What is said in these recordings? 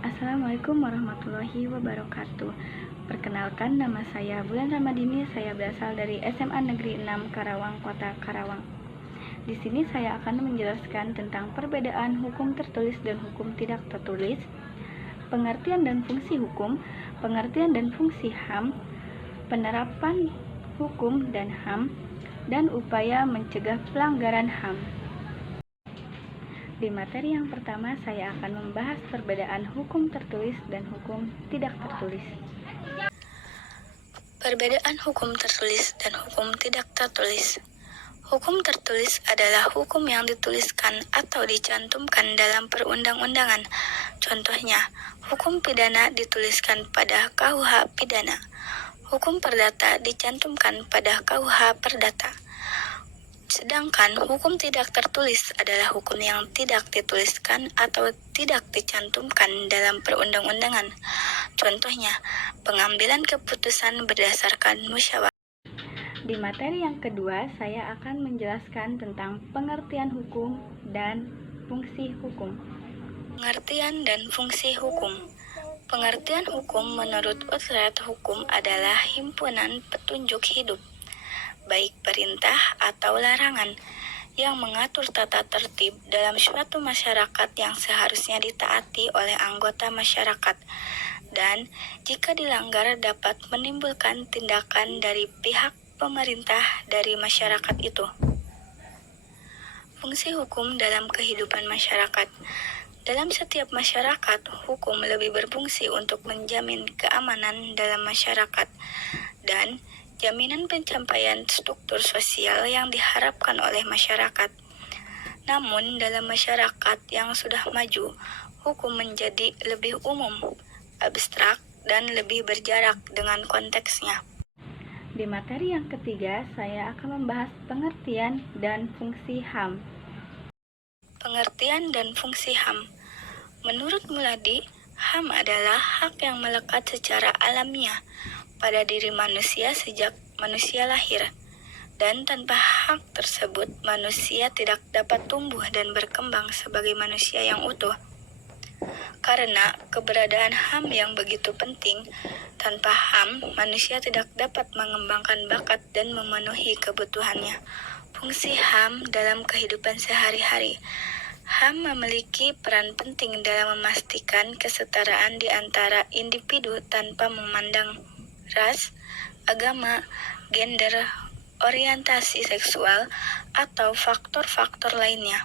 Assalamualaikum warahmatullahi wabarakatuh. Perkenalkan, nama saya Bulan Ramadini. Saya berasal dari SMA Negeri 6 Karawang, Kota Karawang. Di sini saya akan menjelaskan tentang perbedaan hukum tertulis dan hukum tidak tertulis, pengertian dan fungsi hukum, pengertian dan fungsi HAM, penerapan hukum dan HAM, dan upaya mencegah pelanggaran HAM. Di materi yang pertama, saya akan membahas perbedaan hukum tertulis dan hukum tidak tertulis. Perbedaan hukum tertulis dan hukum tidak tertulis. Hukum tertulis adalah hukum yang dituliskan atau dicantumkan dalam perundang-undangan. Contohnya, hukum pidana dituliskan pada KUH Pidana. Hukum perdata dicantumkan pada KUH Perdata. Sedangkan hukum tidak tertulis adalah hukum yang tidak dituliskan atau tidak dicantumkan dalam perundang-undangan. Contohnya, pengambilan keputusan berdasarkan musyawarah. Di materi yang kedua, saya akan menjelaskan tentang pengertian hukum dan fungsi hukum. Pengertian dan fungsi hukum. Pengertian hukum menurut Utrecht hukum adalah himpunan petunjuk hidup, baik perintah atau larangan, yang mengatur tata tertib dalam suatu masyarakat yang seharusnya ditaati oleh anggota masyarakat, dan jika dilanggar dapat menimbulkan tindakan dari pihak pemerintah dari masyarakat itu. Fungsi hukum dalam kehidupan masyarakat. Dalam setiap masyarakat, hukum lebih berfungsi untuk menjamin keamanan dalam masyarakat dan jaminan pencapaian struktur sosial yang diharapkan oleh masyarakat. Namun, dalam masyarakat yang sudah maju, hukum menjadi lebih umum, abstrak, dan lebih berjarak dengan konteksnya. Di materi yang ketiga, saya akan membahas pengertian dan fungsi HAM. Pengertian dan fungsi HAM. Menurut Muladi, HAM adalah hak yang melekat secara alamiah pada diri manusia sejak manusia lahir, dan tanpa hak tersebut manusia tidak dapat tumbuh dan berkembang sebagai manusia yang utuh. Karena keberadaan HAM yang begitu penting, tanpa HAM manusia tidak dapat mengembangkan bakat dan memenuhi kebutuhannya. Fungsi HAM dalam kehidupan sehari-hari. HAM memiliki peran penting dalam memastikan kesetaraan di antara individu tanpa memandang ras, agama, gender, orientasi seksual, atau faktor-faktor lainnya.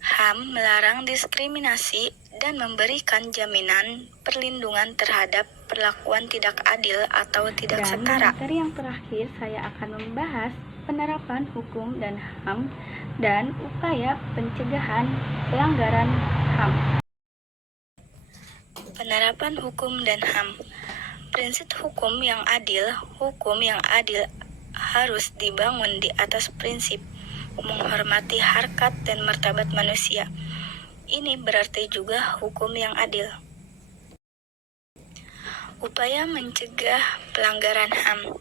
HAM melarang diskriminasi dan memberikan jaminan perlindungan terhadap perlakuan tidak adil atau tidak setara. Dan di materi yang terakhir, saya akan membahas penerapan hukum dan HAM dan upaya pencegahan pelanggaran HAM. Penerapan hukum dan HAM. Prinsip hukum yang adil harus dibangun di atas prinsip menghormati harkat dan martabat manusia. Ini berarti juga hukum yang adil. Upaya mencegah pelanggaran HAM.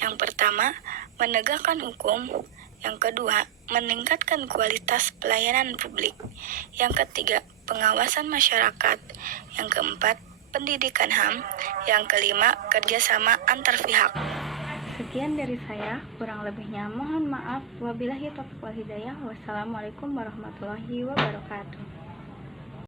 Yang pertama, menegakkan hukum. Yang kedua, meningkatkan kualitas pelayanan publik. Yang ketiga, pengawasan masyarakat. Yang keempat, pendidikan HAM. Yang kelima, kerjasama antar pihak. Sekian dari saya, kurang lebihnya mohon maaf. Wabillahi taufiq wal hidayah. Wassalamualaikum warahmatullahi wabarakatuh.